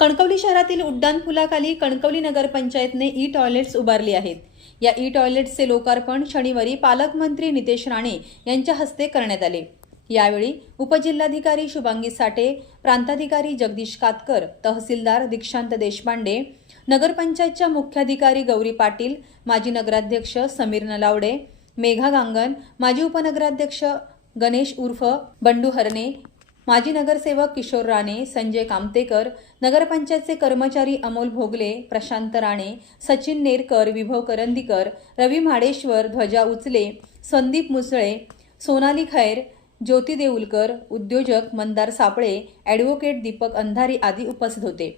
कणकवली शहरातील उड्डाणपुलाखाली कणकवली नगरपंचायतने ई टॉयलेट्स उभारली आहेत. या ई टॉयलेट्सचे लोकार्पण शनिवारी पालकमंत्री नितेश राणे यांच्या हस्ते करण्यात आले. यावेळी उपजिल्हाधिकारी शुभांगी साठे प्रांताधिकारी जगदीश कातकर तहसीलदार दीक्षांत देशपांडे नगरपंचायतच्या मुख्याधिकारी गौरी पाटील माजी नगराध्यक्ष समीर नलावडे मेघा गांगन माजी उपनगराध्यक्ष गणेश उर्फ बंडू हरणे माजी नगरसेवक किशोर राणे संजय कामतेकर नगरपंचायतचे कर्मचारी अमोल भोगले प्रशांत राणे सचिन नेरकर विभव करंदीकर रवी म्हाडेश्वर ध्वजा उचले संदीप मुसळे सोनाली खैर ज्योती देऊलकर उद्योजक मंदार सापळे ॲडव्होकेट दीपक अंधारी आदी उपस्थित होते.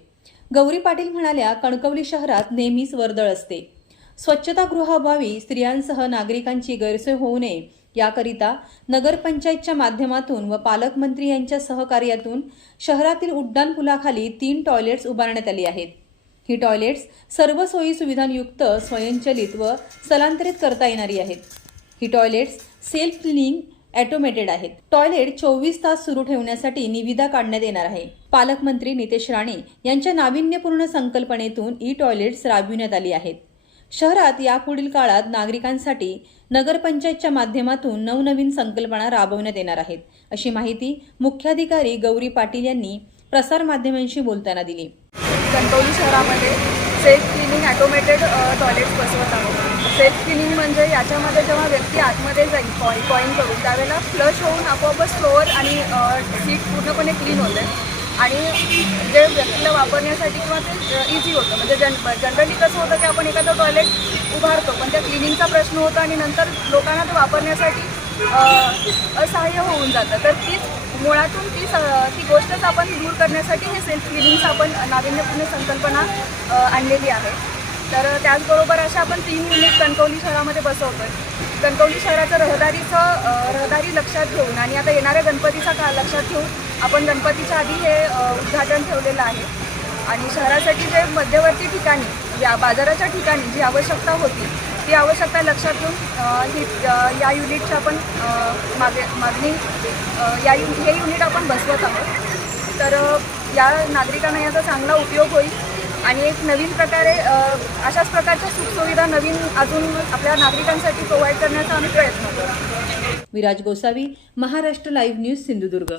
गौरी पाटील म्हणाल्या कणकवली शहरात नेहमीच वर्दळ असते. स्वच्छतागृहाअभावी स्त्रियांसह नागरिकांची गैरसोय होऊ नये. याकरिता नगरपंचायतच्या माध्यमातून व पालकमंत्री यांच्या सहकार्यातून शहरातील उड्डाणपुलाखाली तीन टॉयलेट्स उभारण्यात आली आहेत. ही टॉयलेट्स सर्व सोयी सुविधांयुक्त स्वयंचलित व स्थलांतरित करता येणारी आहेत. ही टॉयलेट्स सेल्फ क्लिनिंग ॲटोमेटेड आहेत. टॉयलेट चोवीस तास सुरू ठेवण्यासाठी निविदा काढण्यात येणार आहे. पालकमंत्री नितेश राणे यांच्या नाविन्यपूर्ण संकल्पनेतून ई टॉयलेट्स राबविण्यात आली आहेत. शहरात यापुढील काळात नागरिकांसाठी नगरपंचायतच्या माध्यमातून नवनवीन संकल्पना राबवण्यात येणार आहेत अशी माहिती मुख्याधिकारी गौरी पाटील यांनी प्रसारमाध्यमांशी बोलताना दिली. कणकवली शहरामध्ये सेल्फ क्लिनिंग ॲटोमेटेड टॉयलेट्स बसवत आहोत. सेल्फ क्लिनिंग म्हणजे याच्यामध्ये जेव्हा व्यक्ती आतमध्ये जाईल कॉइन कॉईन करून त्यावेळेला फ्लश होऊन आपोआपच फ्लोअर आणि सीट पूर्णपणे क्लीन होते आणि जे व्यक्तीला वापरण्यासाठी किंवा ते इझी होतं. म्हणजे जन जनरली कसं होतं की आपण एखादं टॉयलेट उभारतो पण त्या क्लिनिंगचा प्रश्न होता आणि नंतर लोकांना ते वापरण्यासाठी असहाय्य होऊन जातं. तर तीच मुळातून ती स ती गोष्टच आपण दूर करण्यासाठी हे सेल्फ क्लिनिंगचं आपण नाविन्यपूर्ण संकल्पना आणलेली आहे. तर त्याचबरोबर अशा आपण तीन युनिट कणकवली शहरामध्ये बसवतो आहे कणकवली शहराचं रहदारीचं रहदारी लक्षात घेऊन आणि आता येणाऱ्या गणपतीचा काळ लक्षात घेऊन आपण गणपतीच्या आधी हे उद्घाटन ठेवलेलं आहे. आणि शहरासाठी जे मध्यवर्ती ठिकाणी या बाजाराच्या ठिकाणी जी आवश्यकता होती ती आवश्यकता लक्षात घेऊन ही या युनिटची आपण मागे मागणी या यु हे युनिट आपण बसवत आहोत. तर या नागरिकांना याचा चांगला उपयोग होईल. आणि एक नवीन प्रकारे अशाच प्रकारच्या सुखसुविधा नवीन अजून आपल्या नागरिकांसाठी प्रोव्हाइड करण्याचा आम्ही प्रयत्न करू. Viraj Gosavi Maharashtra live news Sindhudurg.